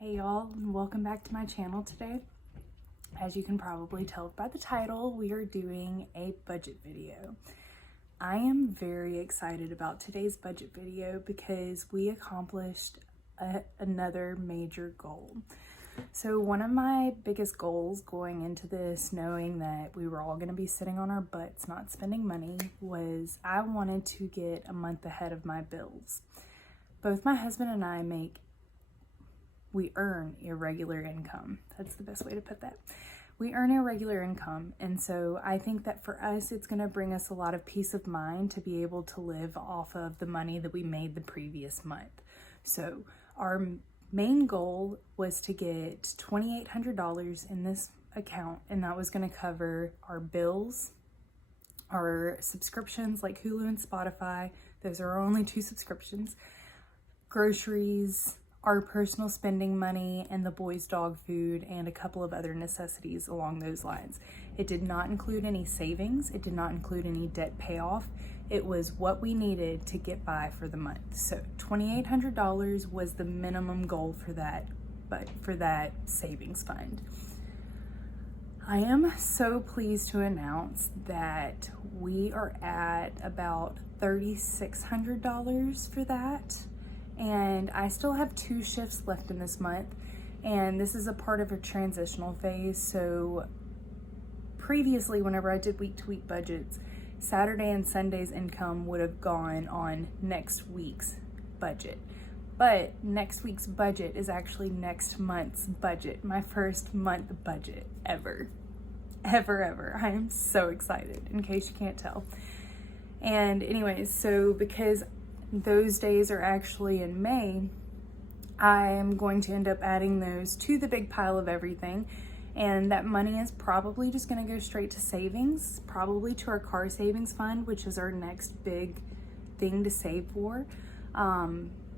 Hey y'all, and welcome back to my channel today. As you can probably tell by the title, we are doing a budget video. I am very excited about today's budget video because we accomplished another major goal. So one of my biggest goals going into this, knowing that we were all going to be sitting on our butts not spending money, was I wanted to get a month ahead of my bills. Both my husband and I we earn irregular income. That's the best way to put that. We earn irregular income, and so I think that for us, it's gonna bring us a lot of peace of mind to be able to live off of the money that we made the previous month. So our main goal was to get $2,800 in this account, and that was gonna cover our bills, our subscriptions like Hulu and Spotify. Those are our only two subscriptions. Groceries, our personal spending money, and the boys' dog food, and a couple of other necessities along those lines. It did not include any savings. It did not include any debt payoff. It was what we needed to get by for the month. So $2,800 was the minimum goal for that, but for that savings fund. I am so pleased to announce that we are at about $3,600 for that. And I still have 2 shifts left in this month, and this is a part of a transitional phase. So previously, whenever I did week-to-week budgets, Saturday and Sunday's income would have gone on next week's budget. But next week's budget is actually next month's budget, my first month budget ever. Ever. I am so excited, in case you can't tell. And anyways, so because those days are actually in May, I'm going to end up adding those to the big pile of everything, and that money is probably just going to go straight to savings, probably to our car savings fund, which is our next big thing to save for.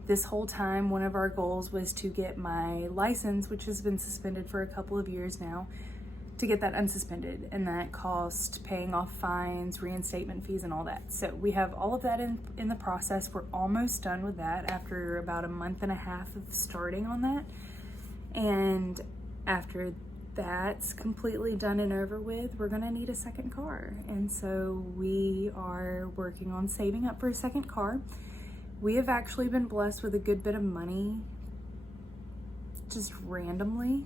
This whole time, one of our goals was to get my license, which has been suspended for a couple of years now, to get that unsuspended, and that cost paying off fines, reinstatement fees, and all that. So we have all of that in the process. We're almost done with that after about a month and a half of starting on that. And after that's completely done and over with, we're gonna need a second car. And so we are working on saving up for a second car. We have actually been blessed with a good bit of money just randomly.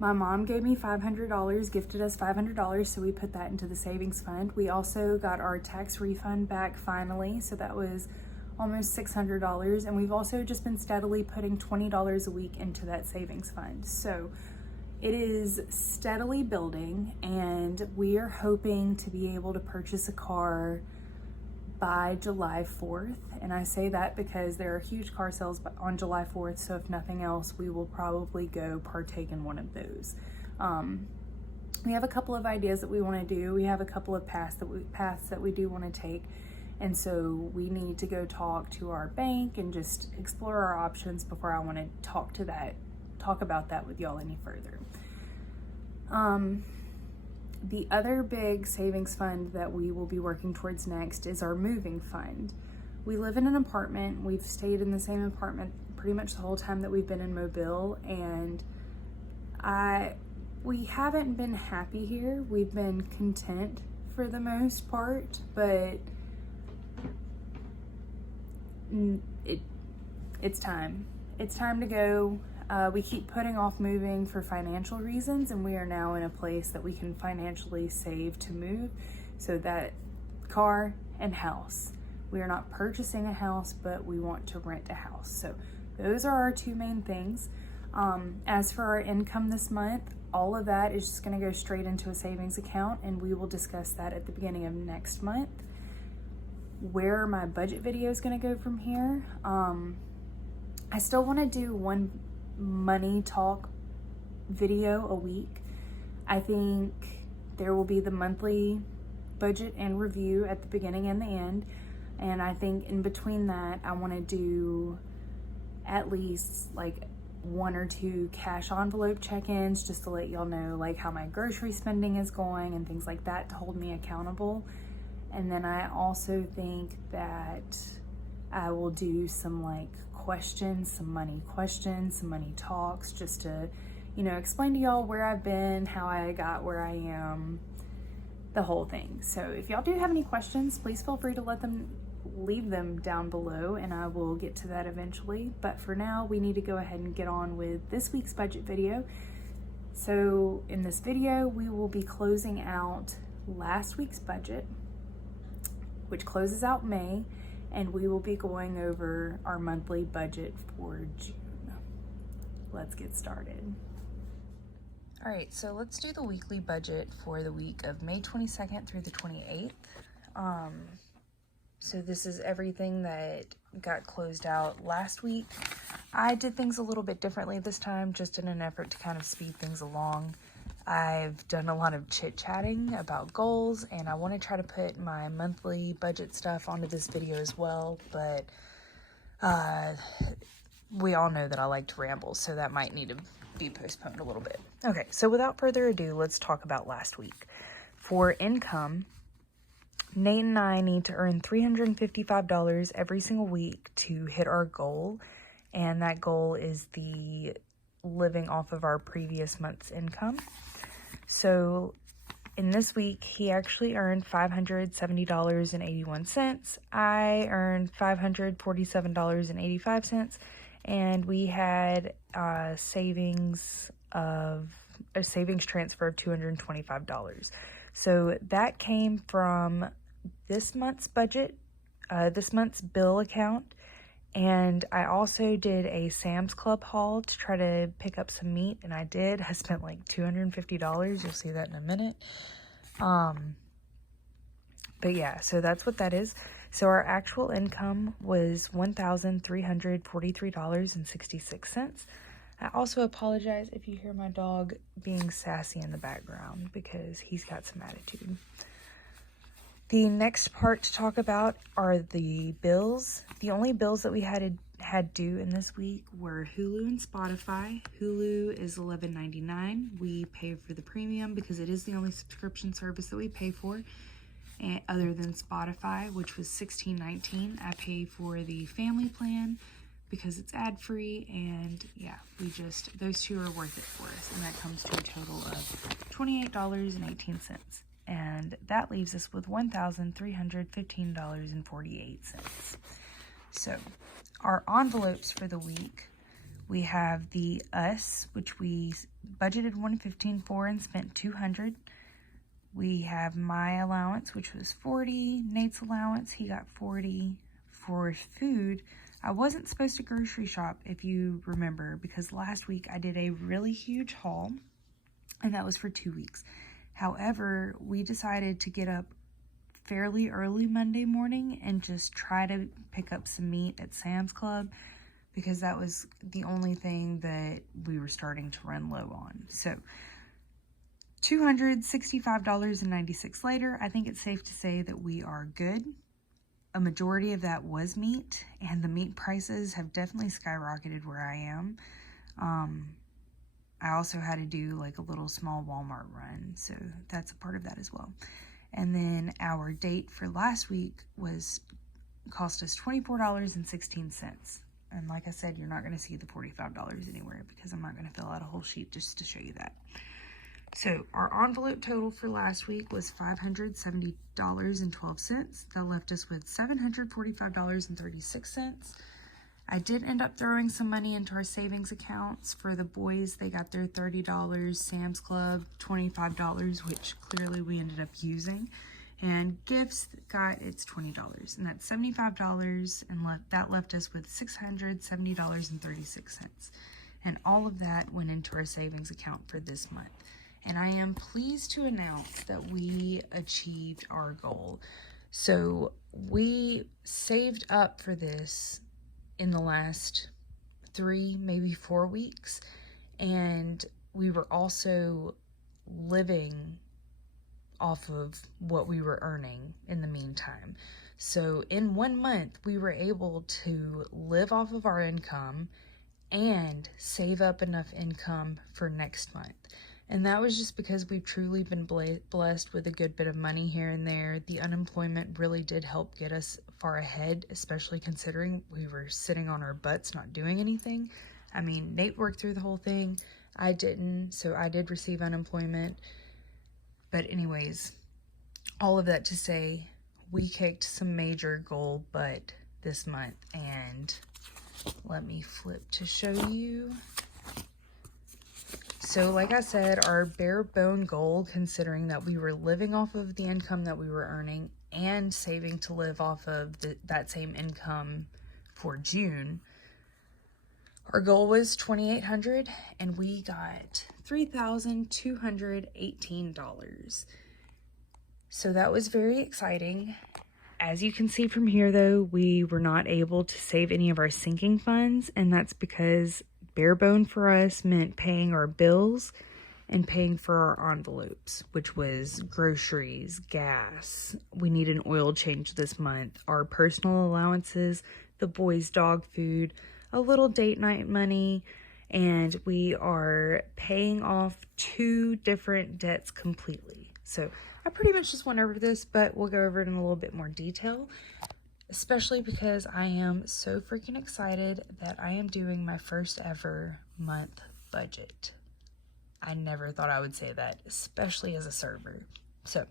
My mom gave me $500, gifted us $500, so we put that into the savings fund. We also got our tax refund back finally, so that was almost $600, and we've also just been steadily putting $20 a week into that savings fund. So it is steadily building, and we are hoping to be able to purchase a car by July 4th. And I say that because there are huge car sales on July 4th, so if nothing else, we will probably go partake in one of those. We have a couple of ideas that we want to do. We have a couple of paths that we do want to take, and so we need to go talk to our bank and just explore our options before I want to talk about that with y'all any further. The other big savings fund that we will be working towards next is our moving fund. We live in an apartment. We've stayed in the same apartment pretty much the whole time that we've been in Mobile, and we haven't been happy here. We've been content for the most part, but it's time. It's time to go. We keep putting off moving for financial reasons, and we are now in a place that we can financially save to move. So that car and house. We are not purchasing a house, but we want to rent a house. So those are our 2 main things. As for our income this month, all of that is just going to go straight into a savings account, and we will discuss that at the beginning of next month. Where my budget video is going to go from here, I still want to do one money talk video a week. I think there will be the monthly budget and review at the beginning and the end, and I think in between that I want to do at least like 1 or 2 cash envelope check-ins just to let y'all know like how my grocery spending is going and things like that to hold me accountable. And then I also think that I will do some like questions, some money talks, just to, you know, explain to y'all where I've been, how I got where I am, the whole thing. So if y'all do have any questions, please feel free to leave them down below, and I will get to that eventually. But for now, we need to go ahead and get on with this week's budget video. So in this video, we will be closing out last week's budget, which closes out May, and we will be going over our monthly budget for June. Let's get started. All right, so let's do the weekly budget for the week of May 22nd through the 28th. So this is everything that got closed out last week. I did things a little bit differently this time, just in an effort to kind of speed things along. I've done a lot of chit-chatting about goals, and I want to try to put my monthly budget stuff onto this video as well, but we all know that I like to ramble, so that might need to be postponed a little bit. Okay, so without further ado, let's talk about last week. For income, Nate and I need to earn $355 every single week to hit our goal, and that goal is the living off of our previous month's income. So in this week, he actually earned $570.81. I earned $547.85, and we had a savings transfer of $225. So that came from this month's budget, this month's bill account, and I also did a Sam's Club haul to try to pick up some meat, and I did. I spent like $250. You'll see that in a minute. But yeah, so that's what that is. So our actual income was $1,343.66. I also apologize if you hear my dog being sassy in the background because he's got some attitude. The next part to talk about are the bills. The only bills that we had due in this week were Hulu and Spotify. Hulu is $11.99. We pay for the premium because it is the only subscription service that we pay for, and other than Spotify, which was $16.19. I pay for the family plan because it's ad-free, and yeah, those two are worth it for us, and that comes to a total of $28.18. And that leaves us with $1,315.48. So our envelopes for the week, we have the US, which we budgeted $115 for and spent $200. We have my allowance, which was $40. Nate's allowance, he got $40. For food, I wasn't supposed to grocery shop, if you remember, because last week I did a really huge haul, and that was for 2 weeks. However, we decided to get up fairly early Monday morning and just try to pick up some meat at Sam's Club because that was the only thing that we were starting to run low on. So $265.96 later, I think it's safe to say that we are good. A majority of that was meat, and the meat prices have definitely skyrocketed where I am. I also had to do like a little small Walmart run, so that's a part of that as well. And then our date for last week cost us $24.16. And like I said, you're not going to see the $45 anywhere because I'm not going to fill out a whole sheet just to show you that. So our envelope total for last week was $570.12. That left us with $745.36. I did end up throwing some money into our savings accounts. For the boys, they got their $30, Sam's Club $25, which clearly we ended up using. And gifts got its $20, and that's $75, and that left us with $670.36. And all of that went into our savings account for this month. And I am pleased to announce that we achieved our goal. So we saved up for this in the last 3, maybe 4 weeks. And we were also living off of what we were earning in the meantime. So in 1 month, we were able to live off of our income and save up enough income for next month. And that was just because we've truly been blessed with a good bit of money here and there. The unemployment really did help get us far ahead, especially considering we were sitting on our butts not doing anything. I mean, Nate worked through the whole thing. I didn't, so I did receive unemployment. But anyways, all of that to say, we kicked some major gold butt this month. And let me flip to show you. So like I said, our bare bone goal, considering that we were living off of the income that we were earning and saving to live off of that same income for June, our goal was $2,800 and we got $3,218. So that was very exciting. As you can see from here though, we were not able to save any of our sinking funds, and that's because bare bone for us meant paying our bills and paying for our envelopes, which was groceries, gas. We need an oil change this month, our personal allowances, the boys' dog food, a little date night money, and we are paying off 2 different debts completely. So I pretty much just went over this, but we'll go over it in a little bit more detail, especially because I am so freaking excited that I am doing my first ever month budget. I never thought I would say that, especially as a server. So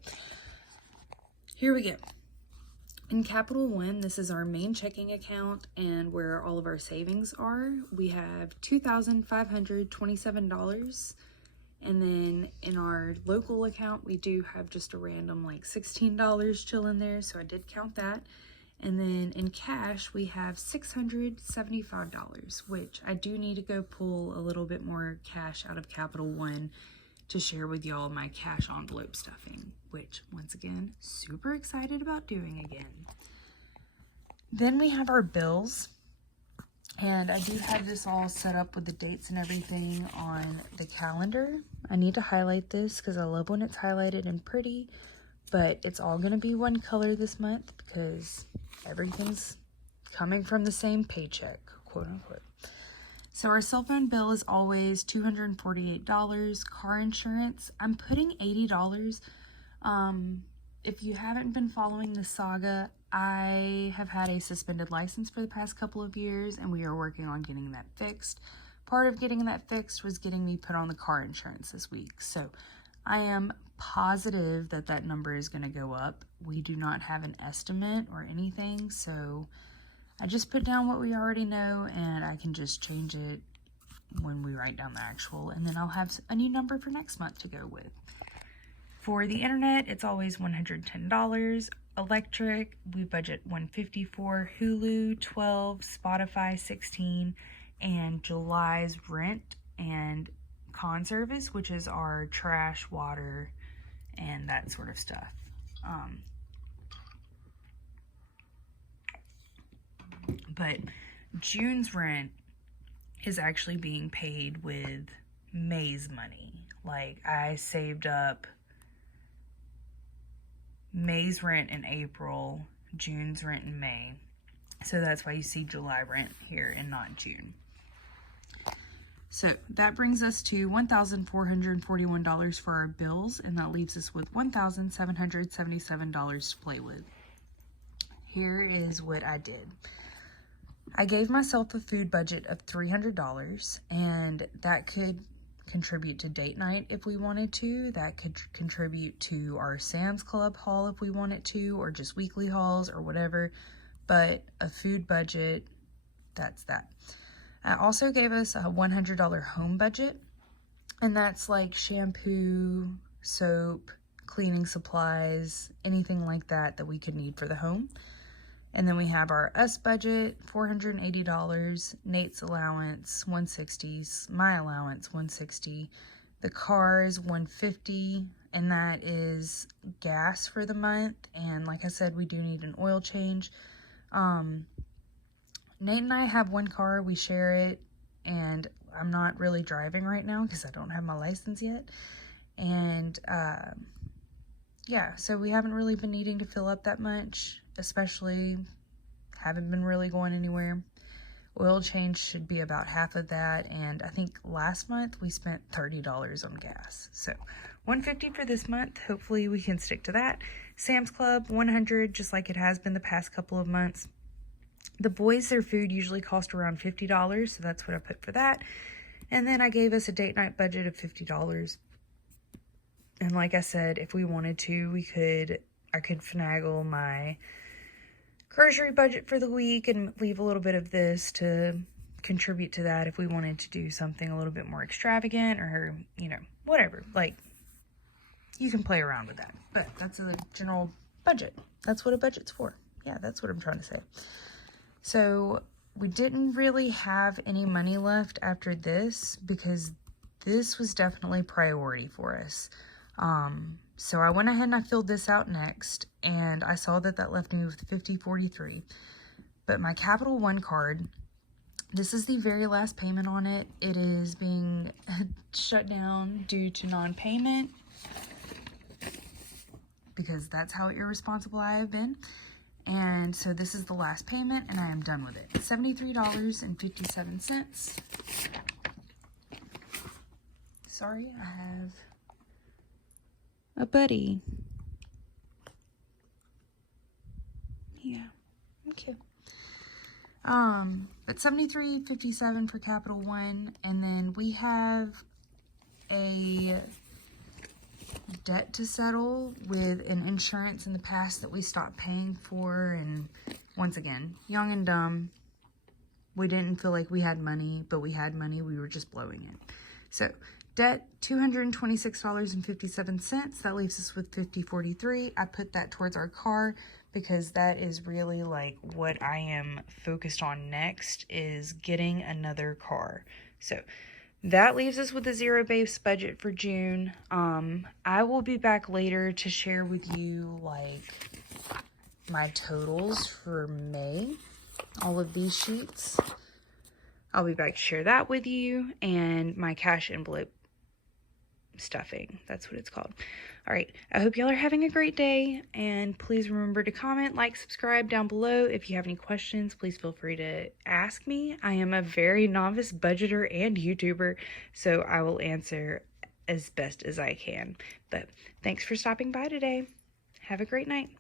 here we go. In Capital One, this is our main checking account and where all of our savings are. We have $2,527. And then in our local account, we do have just a random like $16 chilling there. So I did count that. And then in cash, we have $675, which I do need to go pull a little bit more cash out of Capital One to share with y'all my cash envelope stuffing, which once again, super excited about doing again. Then we have our bills, and I do have this all set up with the dates and everything on the calendar. I need to highlight this because I love when it's highlighted and pretty, but it's all going to be one color this month because everything's coming from the same paycheck, quote unquote. So our cell phone bill is always $248. Car insurance, I'm putting $80. If you haven't been following the saga, I have had a suspended license for the past couple of years, and we are working on getting that fixed. Part of getting that fixed was getting me put on the car insurance this week. So I am positive that that number is going to go up. We do not have an estimate or anything, so I just put down what we already know, and I can just change it when we write down the actual, and then I'll have a new number for next month to go with. For the internet, it's always $110. Electric, we budget $154. Hulu, $12. Spotify, $16. And July's rent and con service, which is our trash, water, and that sort of stuff. But June's rent is actually being paid with May's money. Like, I saved up May's rent in April, June's rent in May. So that's why you see July rent here and not June. So that brings us to $1,441 for our bills, and that leaves us with $1,777 to play with. Here is what I did. I gave myself a food budget of $300, and that could contribute to date night if we wanted to. That could contribute to our Sam's Club haul if we wanted to, or just weekly hauls or whatever. But a food budget, that's that. I also gave us a $100 home budget, and that's like shampoo, soap, cleaning supplies, anything like that that we could need for the home. And then we have our us budget, $480, Nate's allowance, $160, my allowance, $160, the car's $150, and that is gas for the month. And like I said, we do need an oil change. Nate and I have one car, we share it, and I'm not really driving right now because I don't have my license yet. And yeah, so we haven't really been needing to fill up that much, especially haven't been really going anywhere. Oil change should be about half of that, and I think last month we spent $30 on gas. So $150 for this month. Hopefully we can stick to that. Sam's Club, $100, just like it has been the past couple of months. The boys, their food usually cost around $50, so that's what I put for that. And then I gave us a date night budget of $50. And like I said, if we wanted to, I could finagle my grocery budget for the week and leave a little bit of this to contribute to that if we wanted to do something a little bit more extravagant, or, you know, whatever. Like, you can play around with that. But that's a general budget. That's what a budget's for. Yeah, that's what I'm trying to say. So we didn't really have any money left after this because this was definitely priority for us. So I went ahead and I filled this out next, and I saw that left me with $50.43. But my Capital One card, this is the very last payment on it. It is being shut down due to non-payment, because that's how irresponsible I have been. And so this is the last payment, and I am done with it. $73.57. Sorry, I have a buddy. Yeah, okay. But $73.57 for Capital One, and then we have a debt to settle with an insurance in the past that we stopped paying for. And once again, young and dumb, we didn't feel like we had money, but we had money, we were just blowing it. So debt, $226.57. That leaves us with $50.43. I put that towards our car because that is really like what I am focused on next, is getting another car. So that leaves us with a zero-based budget for June. I will be back later to share with you like my totals for May. All of these sheets. I'll be back to share that with you, and my cash envelope stuffing. That's what it's called. All right. I hope y'all are having a great day, and please remember to comment, like, subscribe down below. If you have any questions, please feel free to ask me. I am a very novice budgeter and YouTuber, so I will answer as best as I can. But thanks for stopping by today. Have a great night.